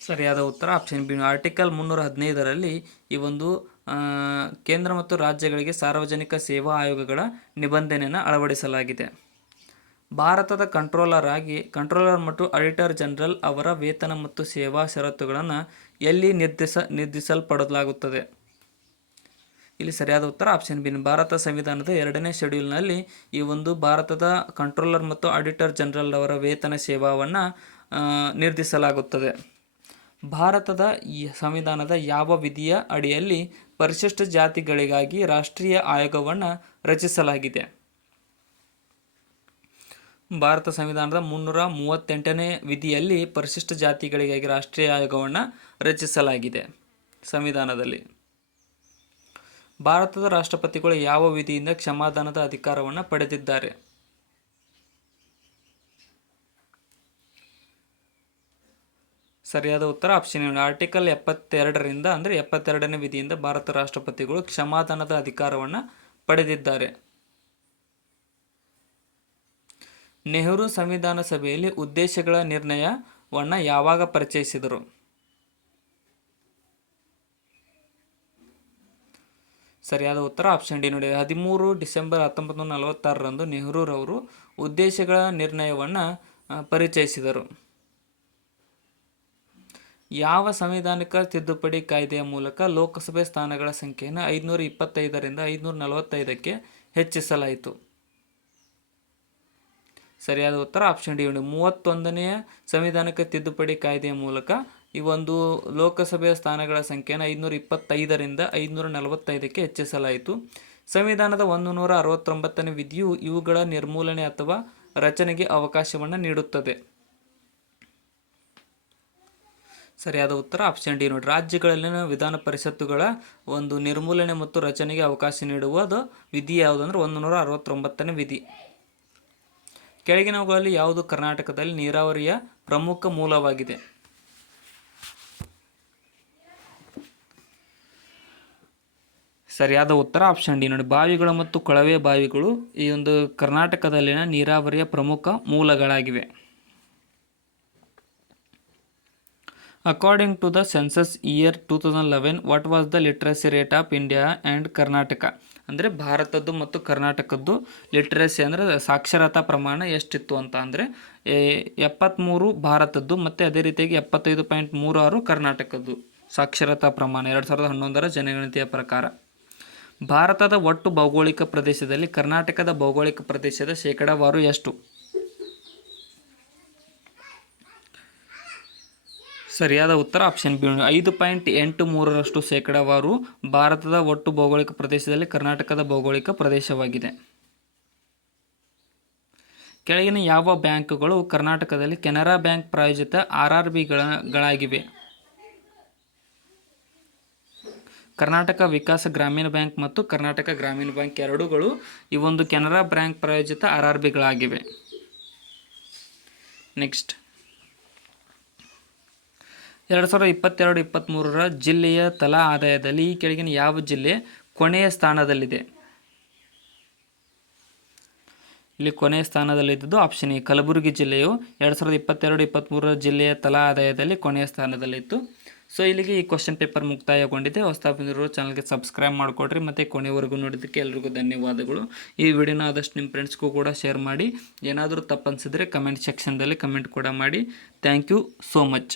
ಸರಿಯಾದ ಉತ್ತರ ಆಪ್ಷನ್ ಬಿ. ಆರ್ಟಿಕಲ್ 315ರಲ್ಲಿ ಈ ಒಂದು ಕೇಂದ್ರ ಮತ್ತು ರಾಜ್ಯಗಳಿಗೆ ಸಾರ್ವಜನಿಕ ಸೇವಾ ಆಯೋಗಗಳ ನಿಬಂಧನೆಯನ್ನು ಅಳವಡಿಸಲಾಗಿದೆ. ಭಾರತದ ಕಂಟ್ರೋಲರ್ ಮತ್ತು ಆಡಿಟರ್ ಜನರಲ್ ಅವರ ವೇತನ ಮತ್ತು ಸೇವಾ ಷರತ್ತುಗಳನ್ನು ಎಲ್ಲಿ ನಿರ್ಧರಿಸಲ್ಪಡಲಾಗುತ್ತದೆ? ಇಲ್ಲಿ ಸರಿಯಾದ ಉತ್ತರ ಆಪ್ಷನ್ ಬಿ. ಭಾರತ ಸಂವಿಧಾನದ 2ನೇ ಶೆಡ್ಯೂಲ್ನಲ್ಲಿ ಈ ಒಂದು ಭಾರತದ ಕಂಟ್ರೋಲರ್ ಮತ್ತು ಆಡಿಟರ್ ಜನರಲ್ ಅವರ ವೇತನ ಸೇವಾವನ್ನು ನಿರ್ಧರಿಸಲಾಗುತ್ತದೆ. ಭಾರತದ ಈ ಸಂವಿಧಾನದ ಯಾವ ವಿಧಿಯ ಅಡಿಯಲ್ಲಿ ಪರಿಶಿಷ್ಟ ಜಾತಿಗಳಿಗಾಗಿ ರಾಷ್ಟ್ರೀಯ ಆಯೋಗವನ್ನು ರಚಿಸಲಾಗಿದೆ? ಭಾರತ ಸಂವಿಧಾನದ 338ನೇ ವಿಧಿಯಲ್ಲಿ ಪರಿಶಿಷ್ಟ ಜಾತಿಗಳಿಗಾಗಿ ರಾಷ್ಟ್ರೀಯ ಆಯೋಗವನ್ನು ರಚಿಸಲಾಗಿದೆ. ಸಂವಿಧಾನದಲ್ಲಿ ಭಾರತದ ರಾಷ್ಟ್ರಪತಿಗಳು ಯಾವ ವಿಧಿಯಿಂದ ಕ್ಷಮಾದಾನದ ಅಧಿಕಾರವನ್ನು ಪಡೆದಿದ್ದಾರೆ? ಸರಿಯಾದ ಉತ್ತರ ಆಪ್ಷನ್ ಎ. ಆರ್ಟಿಕಲ್ 72ರಿಂದ ಅಂದರೆ 72ನೇ ವಿಧಿಯಿಂದ ಭಾರತ ರಾಷ್ಟ್ರಪತಿಗಳು ಕ್ಷಮಾದಾನದ ಅಧಿಕಾರವನ್ನು ಪಡೆದಿದ್ದಾರೆ. ನೆಹರು ಸಂವಿಧಾನ ಸಭೆಯಲ್ಲಿ ಉದ್ದೇಶಗಳ ನಿರ್ಣಯವನ್ನು ಯಾವಾಗ ಪರಿಚಯಿಸಿದರು? ಸರಿಯಾದ ಉತ್ತರ ಆಪ್ಷನ್ ಡಿ ನೋಡಿ. 13 ಡಿಸೆಂಬರ್ 1946ರಂದು ನೆಹರೂರವರು ಉದ್ದೇಶಗಳ ನಿರ್ಣಯವನ್ನು ಪರಿಚಯಿಸಿದರು. ಯಾವ ಸಂವಿಧಾನಿಕ ತಿದ್ದುಪಡಿ ಕಾಯ್ದೆಯ ಮೂಲಕ ಲೋಕಸಭೆ ಸ್ಥಾನಗಳ ಸಂಖ್ಯೆಯನ್ನು 525ರಿಂದ 545ಕ್ಕೆ ಹೆಚ್ಚಿಸಲಾಯಿತು? ಸರಿಯಾದ ಉತ್ತರ ಆಪ್ಷನ್ ಡಿ ನೋಡಿ. 31ನೇ ಸಂವಿಧಾನಿಕ ತಿದ್ದುಪಡಿ ಕಾಯ್ದೆಯ ಮೂಲಕ ಈ ಒಂದು ಲೋಕಸಭೆಯ ಸ್ಥಾನಗಳ ಸಂಖ್ಯೆಯನ್ನು 525ರಿಂದ 545ಕ್ಕೆ ಹೆಚ್ಚಿಸಲಾಯಿತು. ಸಂವಿಧಾನದ 169ನೇ ವಿಧಿಯು ಇವುಗಳ ನಿರ್ಮೂಲನೆ ಅಥವಾ ರಚನೆಗೆ ಅವಕಾಶವನ್ನು ನೀಡುತ್ತದೆ. ಸರಿಯಾದ ಉತ್ತರ ಆಪ್ಷನ್ ಡಿ ನೋಡಿ. ರಾಜ್ಯಗಳಲ್ಲಿನ ವಿಧಾನ ಪರಿಷತ್ತುಗಳ ಒಂದು ನಿರ್ಮೂಲನೆ ಮತ್ತು ರಚನೆಗೆ ಅವಕಾಶ ನೀಡುವುದು ವಿಧಿ ಯಾವುದಂದ್ರೆ 169ನೇ ವಿಧಿ. ಕೆಳಗಿನವುಗಳಲ್ಲಿ ಯಾವುದು ಕರ್ನಾಟಕದಲ್ಲಿ ನೀರಾವರಿಯ ಪ್ರಮುಖ ಮೂಲವಾಗಿದೆ? ಸರಿಯಾದ ಉತ್ತರ ಆಪ್ಷನ್ ಡಿ ನೋಡಿ. ಬಾವಿಗಳು ಮತ್ತು ಕೊಳವೆ ಬಾವಿಗಳು ಈ ಒಂದು ಕರ್ನಾಟಕದಲ್ಲಿನ ನೀರಾವರಿಯ ಪ್ರಮುಖ ಮೂಲಗಳಾಗಿವೆ. According to the census year 2011 what was the literacy rate of India and Karnataka? ಅಂದರೆ ಭಾರತದ್ದು ಮತ್ತು ಕರ್ನಾಟಕದ್ದು ಲಿಟ್ರಸಿ ಅಂದರೆ ಸಾಕ್ಷರತಾ ಪ್ರಮಾಣ ಎಷ್ಟಿತ್ತು ಅಂತ ಅಂದರೆ 73 ಭಾರತದ್ದು ಮತ್ತು ಅದೇ ರೀತಿಯಾಗಿ 75.36 ಕರ್ನಾಟಕದ್ದು ಸಾಕ್ಷರತಾ ಪ್ರಮಾಣ 2011ರ ಜನಗಣತಿಯ ಪ್ರಕಾರ. ಭಾರತದ ಒಟ್ಟು ಭೌಗೋಳಿಕ ಪ್ರದೇಶದಲ್ಲಿ ಕರ್ನಾಟಕದ ಭೌಗೋಳಿಕ ಪ್ರದೇಶದ ಶೇಕಡಾವಾರು ಎಷ್ಟು? ಸರಿಯಾದ ಉತ್ತರ ಆಪ್ಷನ್ ಬಿ 5.83 ಶೇಕಡಾವಾರು ಭಾರತದ ಒಟ್ಟು ಭೌಗೋಳಿಕ ಪ್ರದೇಶದಲ್ಲಿ ಕರ್ನಾಟಕದ ಭೌಗೋಳಿಕ ಪ್ರದೇಶವಾಗಿದೆ. ಕೆಳಗಿನ ಯಾವ ಬ್ಯಾಂಕುಗಳು ಕರ್ನಾಟಕದಲ್ಲಿ ಕೆನರಾ ಬ್ಯಾಂಕ್ ಪ್ರಾಯೋಜಿತ RRBಗಳಾಗಿವೆ? ಕರ್ನಾಟಕ ವಿಕಾಸ ಗ್ರಾಮೀಣ ಬ್ಯಾಂಕ್ ಮತ್ತು ಕರ್ನಾಟಕ ಗ್ರಾಮೀಣ ಬ್ಯಾಂಕ್ ಎರಡೂಗಳು ಈ ಒಂದು ಕೆನರಾ ಬ್ಯಾಂಕ್ ಪ್ರಾಯೋಜಿತ RRBಗಳಾಗಿವೆ. ನೆಕ್ಸ್ಟ್ 2022-23 ಜಿಲ್ಲೆಯ ತಲಾ ಆದಾಯದಲ್ಲಿ ಈ ಕೆಳಗಿನ ಯಾವ ಜಿಲ್ಲೆ ಕೊನೆಯ ಸ್ಥಾನದಲ್ಲಿದೆ? ಇಲ್ಲಿ ಕೊನೆಯ ಸ್ಥಾನದಲ್ಲಿದ್ದು ಆಪ್ಷನ್ ಎ ಕಲಬುರಗಿ ಜಿಲ್ಲೆಯು 2022-23 ಜಿಲ್ಲೆಯ ತಲಾ ಆದಾಯದಲ್ಲಿ ಕೊನೆಯ ಸ್ಥಾನದಲ್ಲಿತ್ತು. ಸೊ ಇಲ್ಲಿಗೆ ಈ ಕ್ವಶನ್ ಪೇಪರ್ ಮುಕ್ತಾಯಗೊಂಡಿದೆ. ಹೊಸದಾಗಿ ಬಂದಿರೋ ಚಾನಲ್ಗೆ ಸಬ್ಸ್ಕ್ರೈಬ್ ಮಾಡಿಕೊಡ್ರಿ ಮತ್ತು ಕೊನೆವರೆಗೂ ನೋಡಿದ್ದಕ್ಕೆ ಎಲ್ರಿಗೂ ಧನ್ಯವಾದಗಳು. ಈ ವಿಡಿಯೋನ ಆದಷ್ಟು ನಿಮ್ಮ ಫ್ರೆಂಡ್ಸ್ಗೂ ಕೂಡ ಶೇರ್ ಮಾಡಿ. ಏನಾದರೂ ತಪ್ಪು ಅನಿಸಿದ್ರೆ ಕಮೆಂಟ್ ಸೆಕ್ಷನ್ದಲ್ಲಿ ಕಮೆಂಟ್ ಕೂಡ ಮಾಡಿ. Thank you so much.